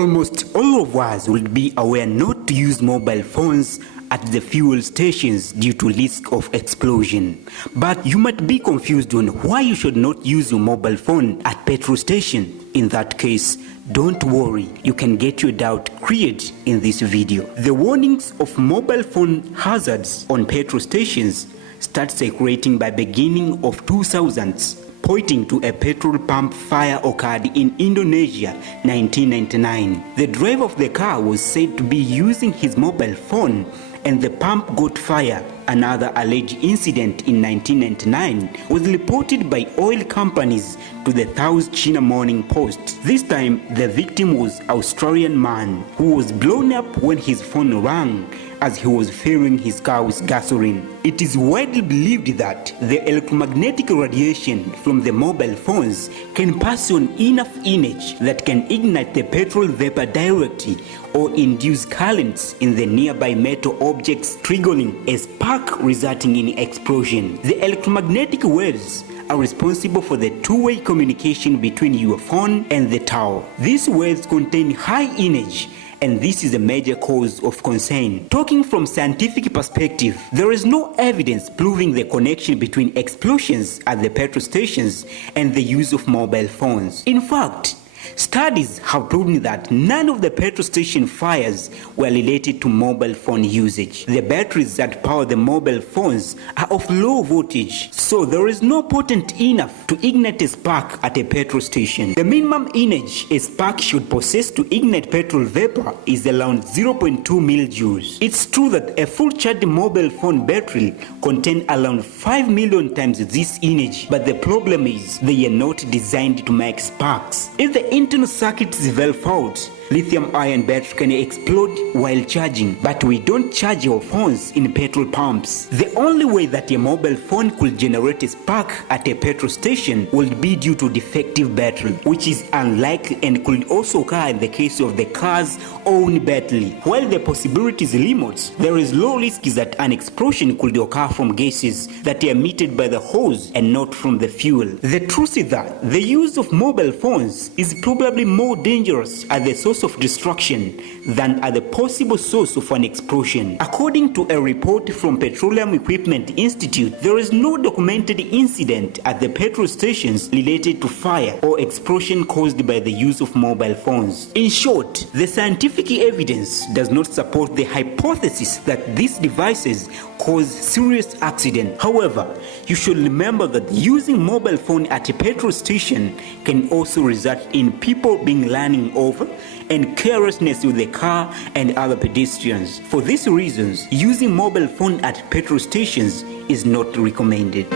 Almost all of us would be aware not to use mobile phones at the fuel stations due to risk of explosion. But you might be confused on why you should not use your mobile phone at petrol station. In that case, don't worry, you can get your doubt cleared in this video. The warnings of mobile phone hazards on petrol stations start circulating by beginning of 2000s, pointing to a petrol pump fire occurred in Indonesia 1999. The driver of the car was said to be using his mobile phone and the pump got fire. Another alleged incident in 1999 was reported by oil companies to the South China Morning Post. This time, the victim was an Australian man who was blown up when his phone rang as he was filling his car with gasoline. It is widely believed that the electromagnetic radiation from the mobile phones can pass on enough energy that can ignite the petrol vapor directly or induce currents in the nearby metal objects, triggering a spark resulting in explosion. The electromagnetic waves are responsible for the two-way communication between your phone and the tower. These waves contain high energy, and this is a major cause of concern. Talking from scientific perspective, there is no evidence proving the connection between explosions at the petrol stations and the use of mobile phones. In fact, studies have proven that none of the petrol station fires were related to mobile phone usage. The batteries that power the mobile phones are of low voltage, so there is no potent enough to ignite a spark at a petrol station. The minimum energy a spark should possess to ignite petrol vapor is around 0.2 millijoules. It's true that a full charged mobile phone battery contains around 5 million times this energy, but the problem is they are not designed to make sparks. If the internal circuit is well fault, lithium-ion battery can explode while charging, but we don't charge our phones in petrol pumps. The only way that a mobile phone could generate a spark at a petrol station would be due to defective battery, which is unlikely and could also occur in the case of the car's own battery. While the possibility is remote, there is low risk that an explosion could occur from gases that are emitted by the hose and not from the fuel. The truth is that the use of mobile phones is probably more dangerous as the source of destruction than as the possible source of an explosion. According to a report from Petroleum Equipment Institute, there is no documented incident at the petrol stations related to fire or explosion caused by the use of mobile phones. In short, the scientific evidence does not support the hypothesis that these devices cause serious accident. However, you should remember that using mobile phone at a petrol station can also result in people being running over and carelessness with the car and other pedestrians. For these reasons, using mobile phone at petrol stations is not recommended.